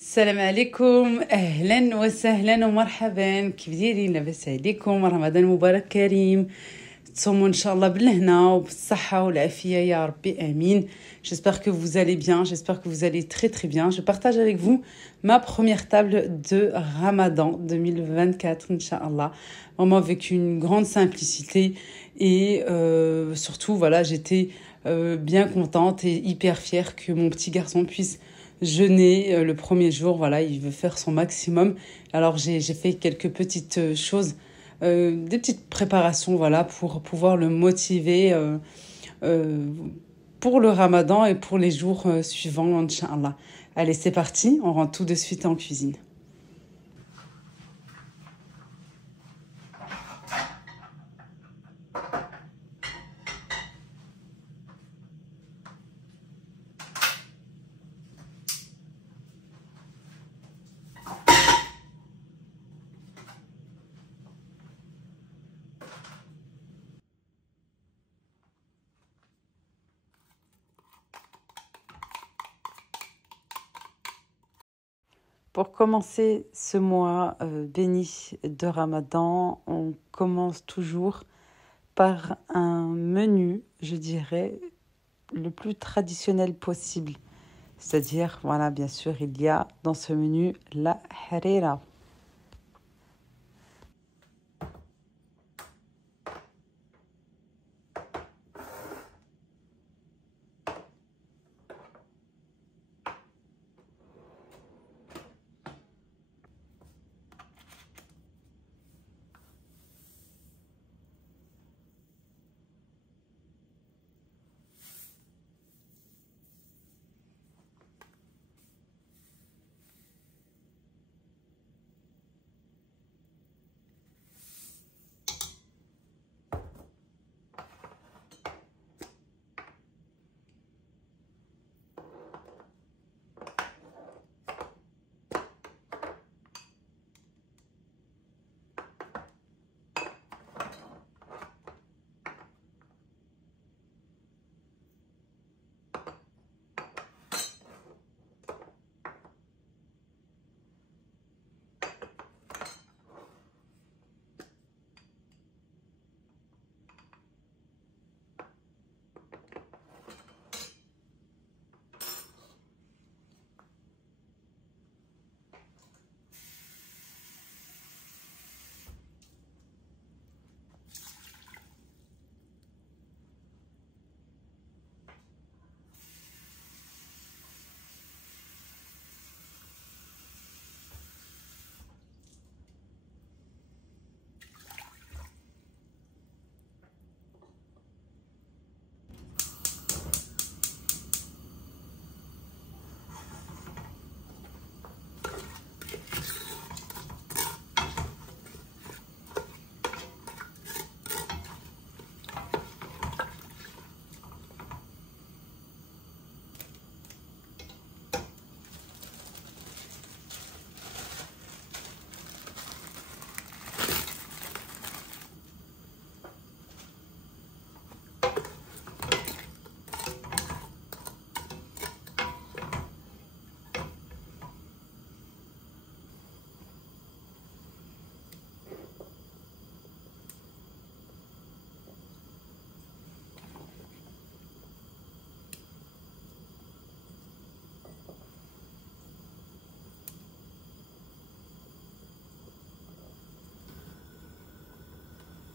السلام عليكم، اهلا وسهلا ومرحبا. كيف دايرين؟ لاباس عليكم؟ رمضان مبارك كريم. تصوموا ان شاء الله بالهنا وبالصحه والعافيه يا ربي امين. J'espère que vous allez bien, j'espère que vous allez très très bien. Je partage avec vous ma première table de Ramadan 2024 Inch'Allah. Vraiment avec une grande simplicité et surtout voilà, j'étais bien contente et hyper fière que mon petit garçon puisse jeûner le premier jour. Voilà, il veut faire son maximum. Alors j'ai fait quelques petites choses, des petites préparations, voilà, pour pouvoir le motiver euh, pour le Ramadan et pour les jours suivants, Inch'Allah. Allez, c'est parti, on rentre tout de suite en cuisine. Pour commencer ce mois béni de Ramadan, on commence toujours par un menu, je dirais, le plus traditionnel possible. C'est-à-dire, voilà, bien sûr, il y a dans ce menu la harira.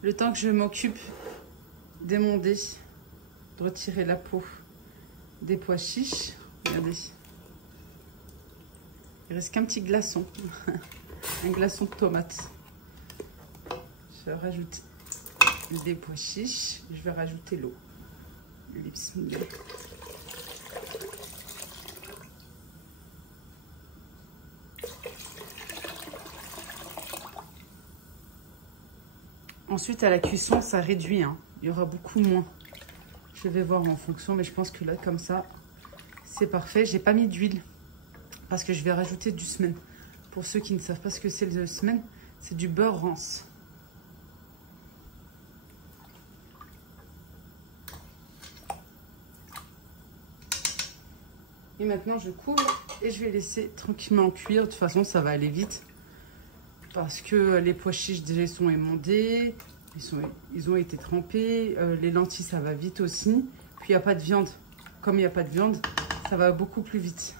Le temps que je m'occupe d'émonder, de retirer la peau des pois chiches, regardez, il reste qu'un petit glaçon, un glaçon de tomate. Je vais rajouter des pois chiches, je vais rajouter l'eau. Bismillah. Ensuite, à la cuisson, ça réduit, hein. Il y aura beaucoup moins. Je vais voir en fonction, mais je pense que là, comme ça, c'est parfait. J'ai pas mis d'huile parce que je vais rajouter du semen. Pour ceux qui ne savent pas ce que c'est le semen, c'est du beurre rance. Et maintenant, je couvre Et je vais laisser tranquillement cuire. De toute façon, ça va aller vite. Parce que les pois chiches déjà sont émondés. Ils ont été trempés. Les lentilles, ça va vite aussi. Puis, il n'y a pas de viande. Comme il n'y a pas de viande, ça va beaucoup plus vite.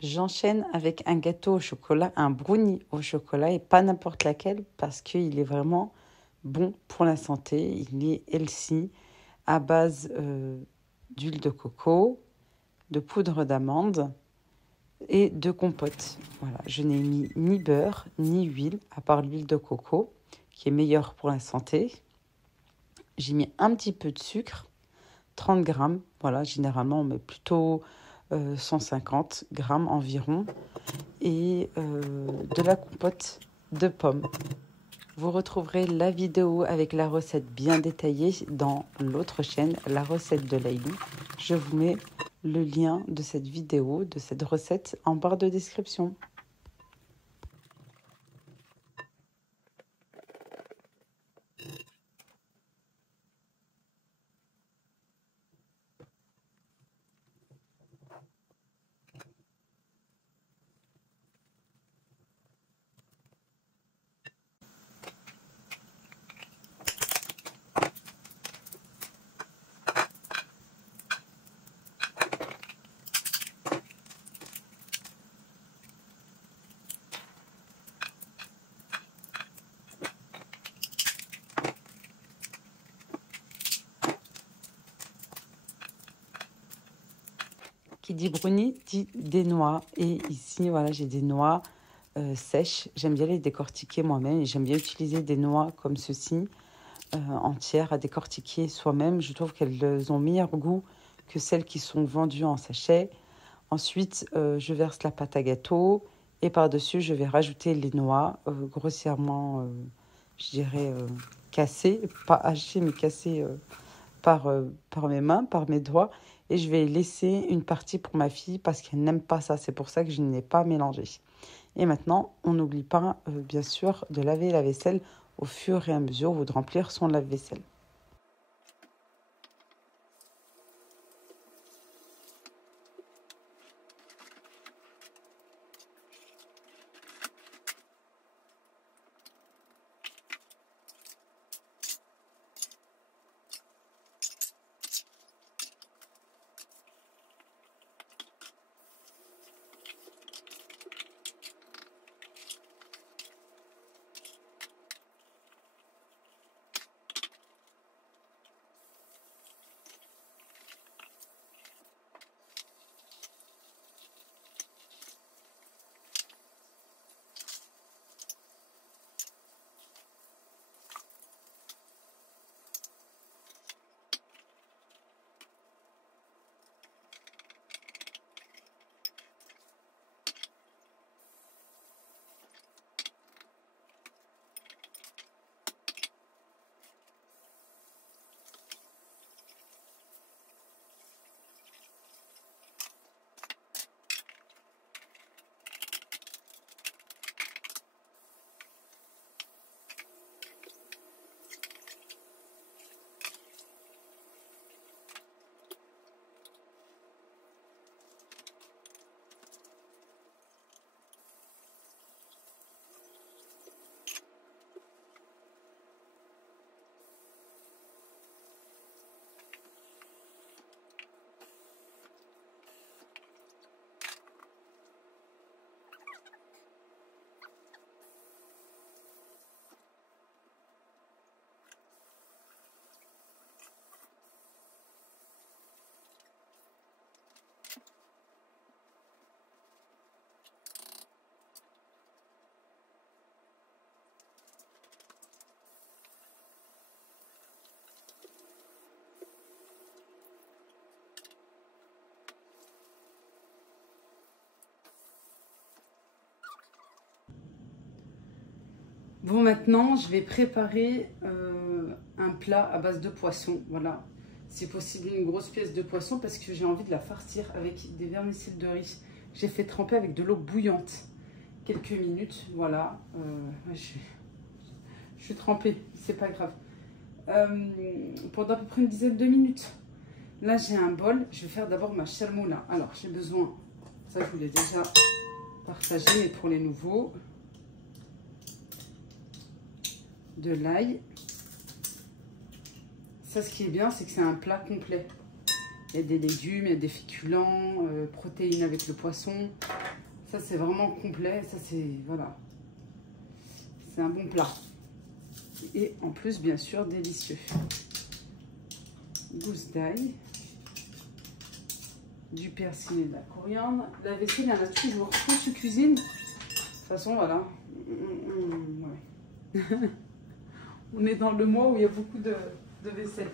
J'enchaîne avec un gâteau au chocolat, un brownie au chocolat et pas n'importe laquelle parce qu'il est vraiment bon pour la santé. Il est healthy à base d'huile de coco, de poudre d'amande et de compote. Voilà, je n'ai mis ni beurre ni huile à part l'huile de coco qui est meilleure pour la santé. J'ai mis un petit peu de sucre, 30 grammes. Voilà, généralement on met plutôt 150 grammes environ et de la compote de pommes. Vous retrouverez la vidéo avec la recette bien détaillée dans l'autre chaîne, la recette de Laïli. Je vous mets le lien de cette vidéo, de cette recette en barre de description. Qui dit brownie dit des noix. Et ici, voilà, j'ai des noix sèches. J'aime bien les décortiquer moi-même et j'aime bien utiliser des noix comme ceci, entières à décortiquer soi-même. Je trouve qu'elles ont meilleur goût que celles qui sont vendues en sachet. Ensuite, je verse la pâte à gâteau et par-dessus, je vais rajouter les noix grossièrement, je dirais, cassées, pas hachées, mais cassées par mes mains, par mes doigts. Et je vais laisser une partie pour ma fille parce qu'elle n'aime pas ça. C'est pour ça que je n'ai pas mélangé. Et maintenant, on n'oublie pas, bien sûr, de laver la vaisselle au fur et à mesure ou de remplir son lave-vaisselle. Bon, maintenant, je vais préparer un plat à base de poisson. Voilà, si possible une grosse pièce de poisson parce que j'ai envie de la farcir avec des vermicelles de riz. J'ai fait tremper avec de l'eau bouillante quelques minutes. Voilà, je suis trempée, c'est pas grave. Pendant à peu près une dizaine de minutes. Là, j'ai un bol. Je vais faire d'abord ma charmoula. Alors, j'ai besoin, ça je vous l'ai déjà partagé, mais pour les nouveaux, de l'ail. Ça, ce qui est bien, c'est que c'est un plat complet. Il y a des légumes, il y a des féculents, protéines avec le poisson. Ça, c'est vraiment complet. Ça, c'est, voilà. C'est un bon plat. Et en plus, bien sûr, délicieux. Gousse d'ail. Du persil et de la coriandre. La vaisselle, il y en a toujours. Tout se cuisine. De toute façon, voilà. Ouais. On est dans le mois où il y a beaucoup de vaisselle.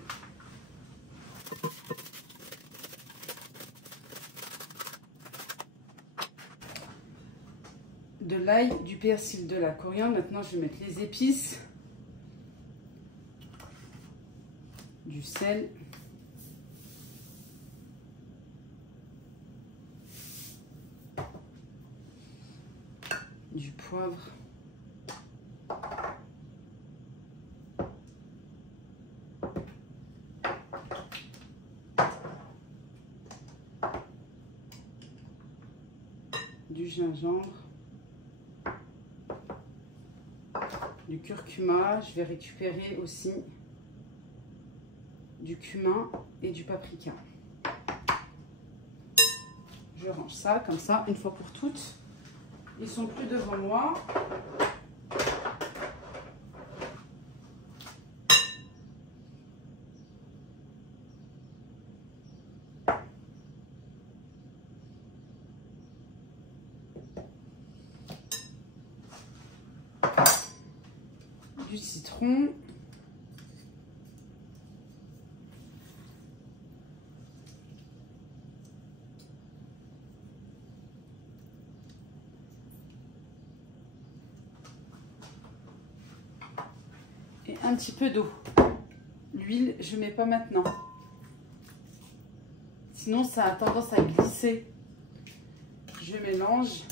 De l'ail, du persil, de la coriandre. Maintenant, je vais mettre les épices. Du sel. Du poivre. Du gingembre. Du curcuma. Je vais récupérer aussi du cumin et du paprika. Je range ça comme ça, une fois pour toutes. Ils sont plus devant moi. Du citron. Et un petit peu d'eau. L'huile, je ne mets pas maintenant. Sinon, ça a tendance à glisser. Je mélange.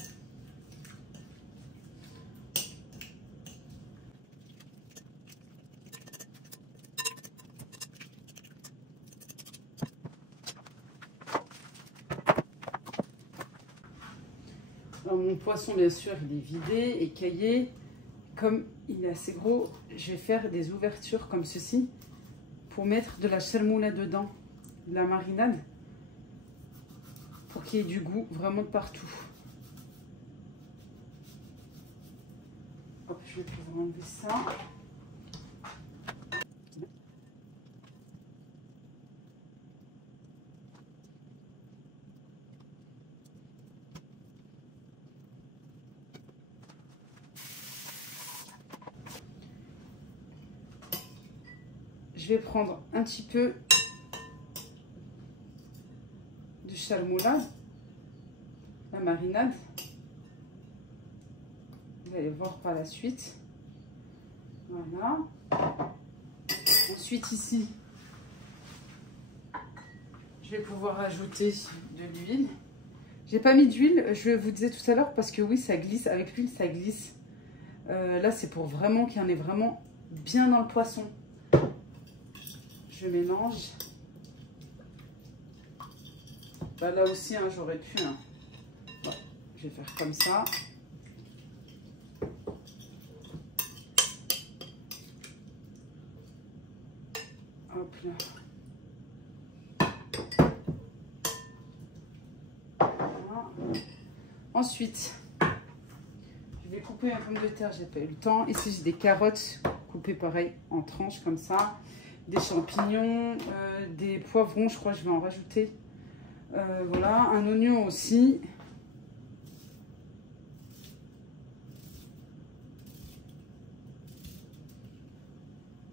Alors, mon poisson, bien sûr, il est vidé, écaillé. Comme il est assez gros, je vais faire des ouvertures comme ceci pour mettre de la charmoula dedans, de la marinade, pour qu'il y ait du goût vraiment de partout. Hop, je vais pouvoir enlever ça. Je vais prendre un petit peu de charmoula, la marinade. Vous allez voir par la suite. Voilà. Ensuite ici, je vais pouvoir ajouter de l'huile. J'ai pas mis d'huile, je vous disais tout à l'heure, parce que oui, ça glisse. Avec l'huile, ça glisse. Là, c'est pour vraiment qu'il y en ait vraiment bien dans le poisson. Je mélange. Bah, là aussi, hein, j'aurais pu. Hein. Bon, je vais faire comme ça. Hop là. Voilà. Ensuite, je vais couper un pomme de terre. J'ai pas eu le temps. Ici, j'ai des carottes coupées pareil en tranches comme ça. Des champignons, des poivrons, je crois que je vais en rajouter. Voilà, un oignon aussi.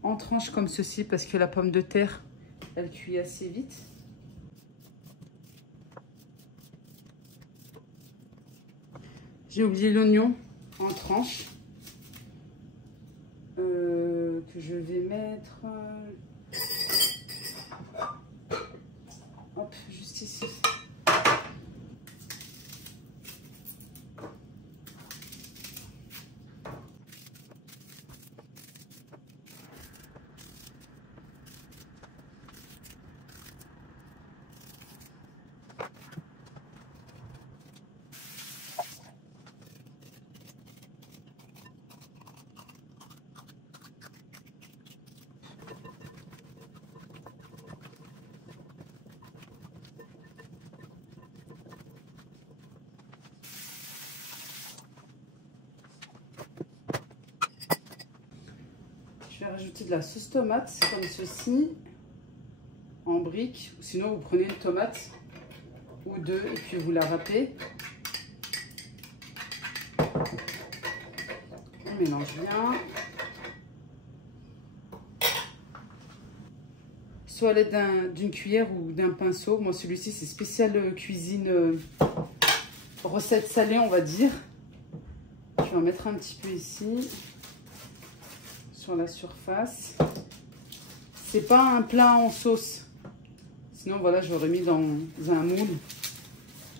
En tranches comme ceci parce que la pomme de terre, elle cuit assez vite. J'ai oublié l'oignon en tranches. que je vais mettre... hop, juste ici. Je vais rajouter de la sauce tomate comme ceci, en briques. Sinon, vous prenez une tomate ou deux et puis vous la râpez. On mélange bien. Soit à l'aide d'une cuillère ou d'un pinceau. Moi, celui-ci, c'est spécial cuisine, recette salée, on va dire. Je vais en mettre un petit peu ici. Sur la surface. C'est pas un plat en sauce. Sinon, voilà, j'aurais mis dans un moule.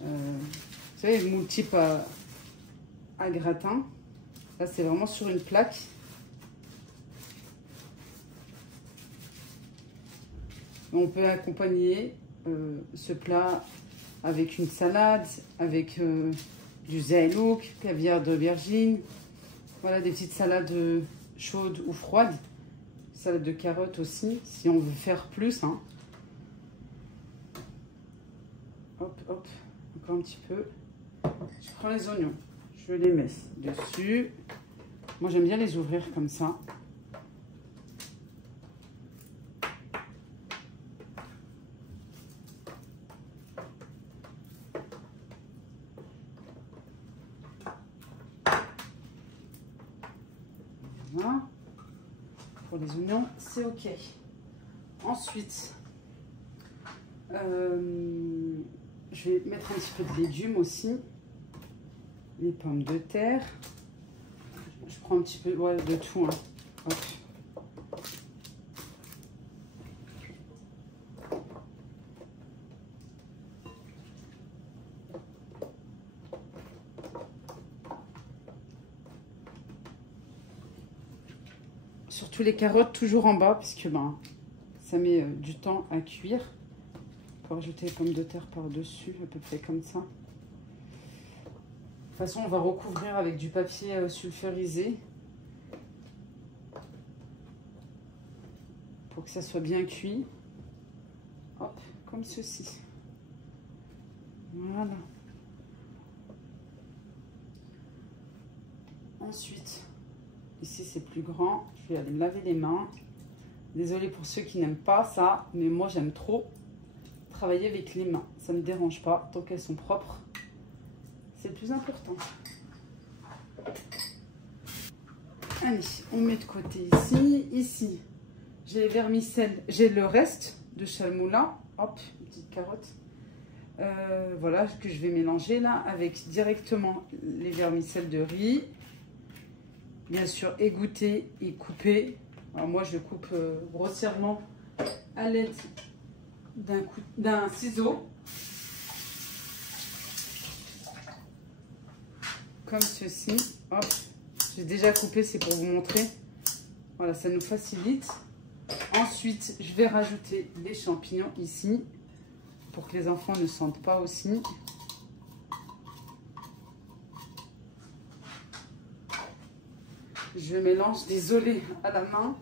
Vous savez, le moule type à gratin. Là, c'est vraiment sur une plaque. On peut accompagner ce plat avec une salade, avec du zeylouk, caviar d'aubergine. Voilà, des petites salades chaude ou froide, salade de carottes aussi, si on veut faire plus. Hein. Hop, hop, encore un petit peu. Je prends les oignons, je les mets dessus. Moi, j'aime bien les ouvrir comme ça. Voilà. Pour les oignons, c'est ok. Ensuite, je vais mettre un petit peu de légumes aussi. Les pommes de terre. Je prends un petit peu de tout. Hein. Hop. Surtout les carottes, toujours en bas, puisque ben, ça met du temps à cuire. On peut rajouter les pommes de terre par-dessus, à peu près comme ça. De toute façon, on va recouvrir avec du papier sulfurisé. Pour que ça soit bien cuit. Hop, comme ceci. Voilà. Ensuite... ici, c'est plus grand. Je vais aller me laver les mains. Désolée pour ceux qui n'aiment pas ça, mais moi, j'aime trop travailler avec les mains. Ça ne me dérange pas, tant qu'elles sont propres. C'est le plus important. Allez, on met de côté ici. Ici, j'ai les vermicelles. J'ai le reste de chalmoula. Hop, une petite carotte. Voilà, que je vais mélanger là avec directement les vermicelles de riz. Bien sûr, égoutter et couper. Alors moi, je coupe grossièrement à l'aide d'un ciseau. Comme ceci. Hop. J'ai déjà coupé, c'est pour vous montrer. Voilà, ça nous facilite. Ensuite, je vais rajouter les champignons ici. Pour que les enfants ne sentent pas aussi. Je mélange, désolé, à la main.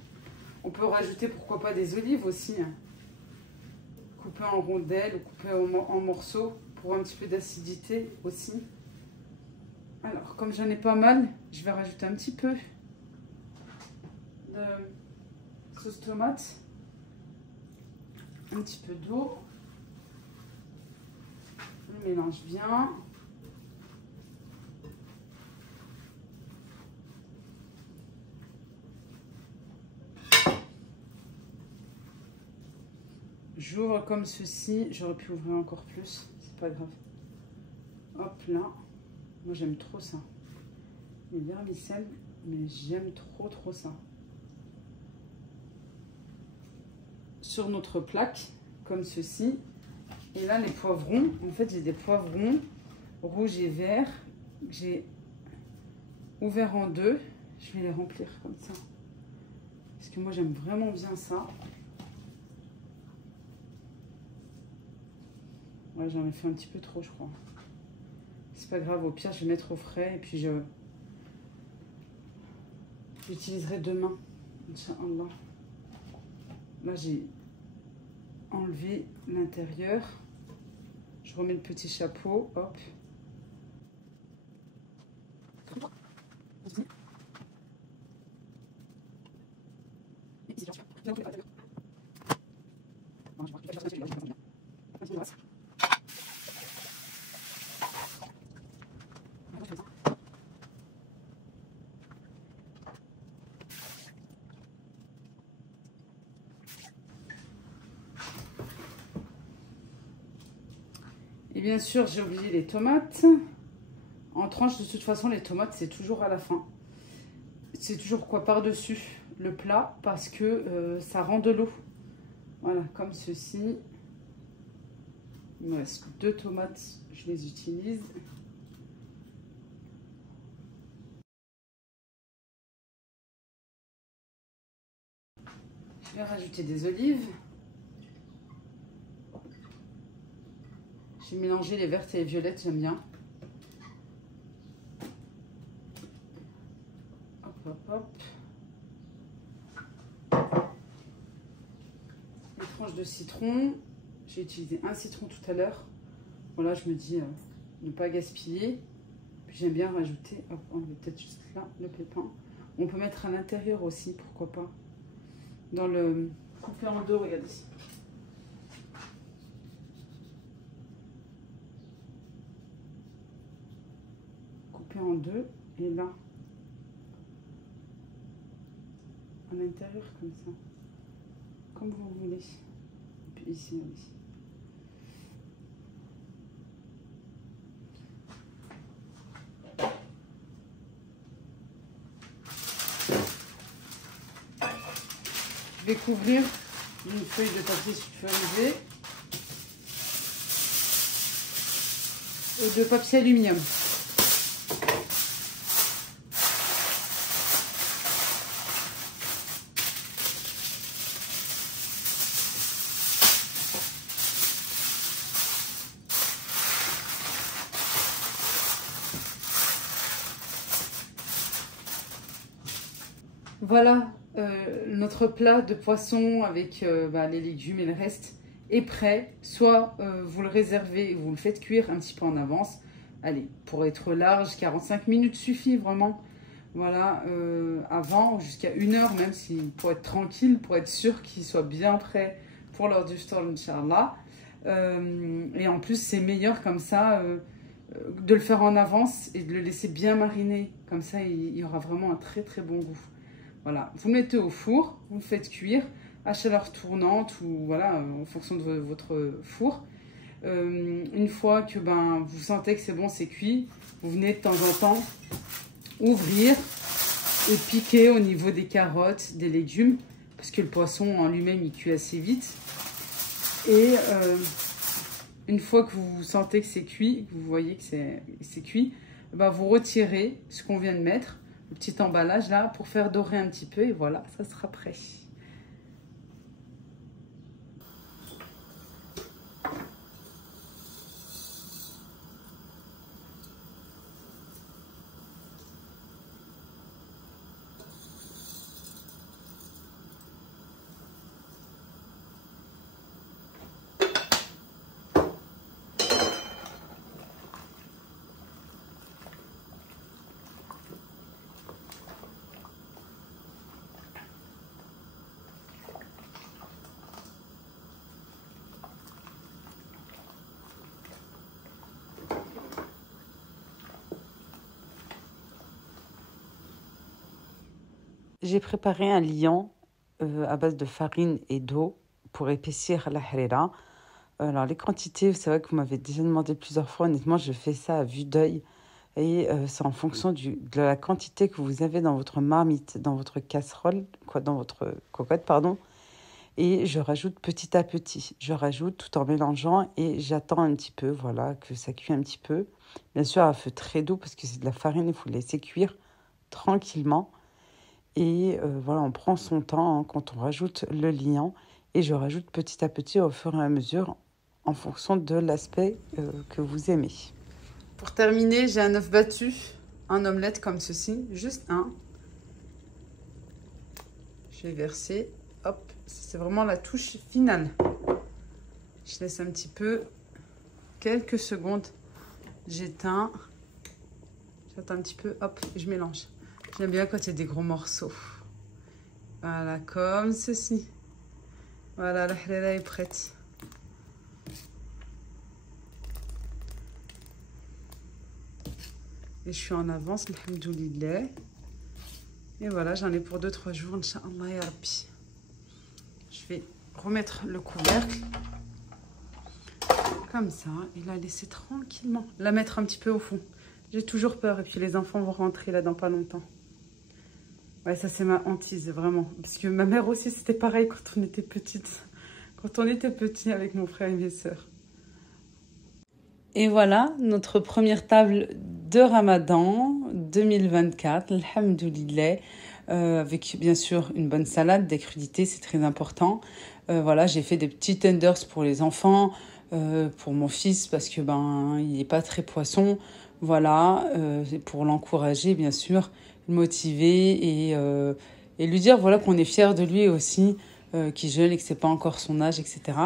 On peut rajouter, pourquoi pas, des olives aussi. Couper en rondelles ou couper en morceaux pour un petit peu d'acidité aussi. Alors, comme j'en ai pas mal, je vais rajouter un petit peu de sauce tomate. Un petit peu d'eau. Je mélange bien. J'ouvre comme ceci. J'aurais pu ouvrir encore plus. C'est pas grave. Hop là. Moi j'aime trop ça. Les vermicelles, mais j'aime trop ça. sur notre plaque, comme ceci. Et là, les poivrons, en fait, j'ai des poivrons rouges et verts. J'ai ouvert en deux. Je vais les remplir comme ça. Parce que moi, j'aime vraiment bien ça. Ouais, j'en ai fait un petit peu trop, je crois. C'est pas grave, au pire, je vais mettre au frais et puis j'utiliserai demain. Inch'Allah. Là, j'ai enlevé l'intérieur. Je remets le petit chapeau. Hop. Et bien sûr, j'ai oublié les tomates. En tranches, de toute façon, les tomates, c'est toujours à la fin. C'est toujours quoi par-dessus le plat parce que ça rend de l'eau. Voilà, comme ceci. Il me reste 2 tomates, je les utilise. Je vais rajouter des olives. J'ai mélangé les vertes et les violettes, j'aime bien. Hop, hop, hop. Les tranches de citron. J'ai utilisé un citron tout à l'heure. Voilà, je me dis ne pas gaspiller. Puis j'aime bien rajouter, hop, enlever peut-être juste là, le pépin. On peut mettre à l'intérieur aussi, pourquoi pas. Dans le coupé en deux, regardez. Coupé en deux et là à l'intérieur comme ça, comme vous voulez. Et puis ici aussi. Je vais couvrir d'une feuille de papier sulfurisé et de papier aluminium. Voilà, notre plat de poisson avec les légumes et le reste est prêt. Soit vous le réservez et vous le faites cuire un petit peu en avance. Allez, pour être large, 45 minutes suffit vraiment. Voilà, avant, jusqu'à 1 heure même, pour être tranquille, pour être sûr qu'il soit bien prêt pour l'heure du ftar, Inch'Allah. Et en plus, c'est meilleur comme ça de le faire en avance et de le laisser bien mariner. Comme ça, il y aura vraiment un très très bon goût. Voilà, vous le mettez au four, vous le faites cuire à chaleur tournante ou voilà, en fonction de votre four. Une fois que vous sentez que c'est bon, c'est cuit, vous venez de temps en temps ouvrir et piquer au niveau des carottes, des légumes, parce que le poisson en lui-même, il cuit assez vite. Et une fois que vous sentez que c'est cuit, que vous voyez que c'est cuit, vous retirez ce qu'on vient de mettre, le petit emballage là, pour faire dorer un petit peu et voilà, ça sera prêt. J'ai préparé un liant à base de farine et d'eau pour épaissir la harira. Alors les quantités, c'est vrai que vous m'avez déjà demandé plusieurs fois. Honnêtement, je fais ça à vue d'œil. Et c'est en fonction de la quantité que vous avez dans votre marmite, dans votre casserole, dans votre cocotte, pardon. et je rajoute petit à petit. Je rajoute tout en mélangeant et j'attends un petit peu, voilà, que ça cuit un petit peu. Bien sûr, à feu très doux parce que c'est de la farine, il faut laisser cuire tranquillement. Et voilà, on prend son temps quand on rajoute le liant et je rajoute petit à petit au fur et à mesure en fonction de l'aspect que vous aimez. Pour terminer, j'ai un œuf battu, un omelette comme ceci, juste un. Je vais verser, hop, c'est vraiment la touche finale. Je laisse un petit peu, quelques secondes, j'éteins, j'attends un petit peu, hop, et je mélange. J'aime bien quand il y a des gros morceaux. Voilà, comme ceci. Voilà, la halala est prête. Et je suis en avance, alhamdoulilah. Et voilà, j'en ai pour 2-3 jours, Inch'Allah ya Rabbi. Je vais remettre le couvercle. Comme ça, et la laisser tranquillement. La mettre un petit peu au fond. J'ai toujours peur, et puis les enfants vont rentrer là dans pas longtemps. Ouais, ça c'est ma hantise, vraiment. Parce que ma mère aussi, c'était pareil quand on était petite. Quand on était petit avec mon frère et mes sœurs. Et voilà, notre première table de Ramadan 2024, alhamdoulilah, avec bien sûr une bonne salade, des crudités, c'est très important. Voilà, j'ai fait des petits tenders pour les enfants, pour mon fils, parce que il n'est pas très poisson. Voilà, pour l'encourager, bien sûr, le motiver et lui dire voilà, qu'on est fiers de lui aussi, qu'il jeûne et que ce n'est pas encore son âge, etc.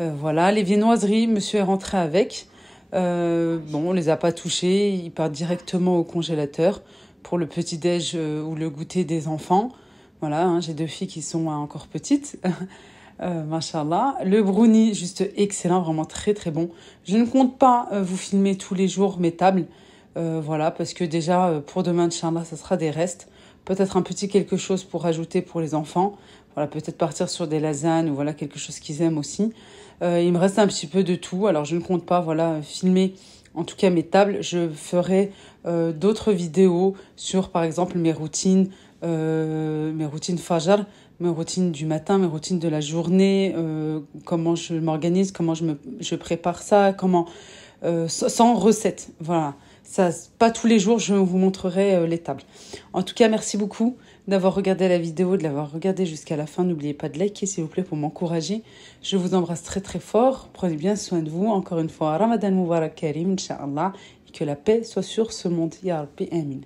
Voilà, les viennoiseries, monsieur est rentré avec. On les a pas touchés, ils partent directement au congélateur pour le petit-déj ou le goûter des enfants. Voilà, hein, j'ai 2 filles qui sont encore petites. Machallah. Le brownie, juste excellent, vraiment très très bon. Je ne compte pas vous filmer tous les jours mes tables. Voilà, parce que déjà pour demain, Inch'Allah, ça sera des restes. Peut-être un petit quelque chose pour ajouter pour les enfants. Voilà, peut-être partir sur des lasagnes ou voilà, quelque chose qu'ils aiment aussi. Il me reste un petit peu de tout. Alors, je ne compte pas voilà, filmer en tout cas mes tables. Je ferai d'autres vidéos sur, par exemple, mes routines Fajr, mes routines du matin, mes routines de la journée, comment je m'organise, comment je prépare ça, comment sans recette. Voilà. Ça, pas tous les jours, je vous montrerai les tables. En tout cas, merci beaucoup d'avoir regardé la vidéo, de l'avoir regardée jusqu'à la fin. N'oubliez pas de liker, s'il vous plaît, pour m'encourager. Je vous embrasse très, très fort. Prenez bien soin de vous. Encore une fois, Ramadan Mubarak Karim, Inch'Allah. Et que la paix soit sur ce monde. Ya Rabbi, Amin.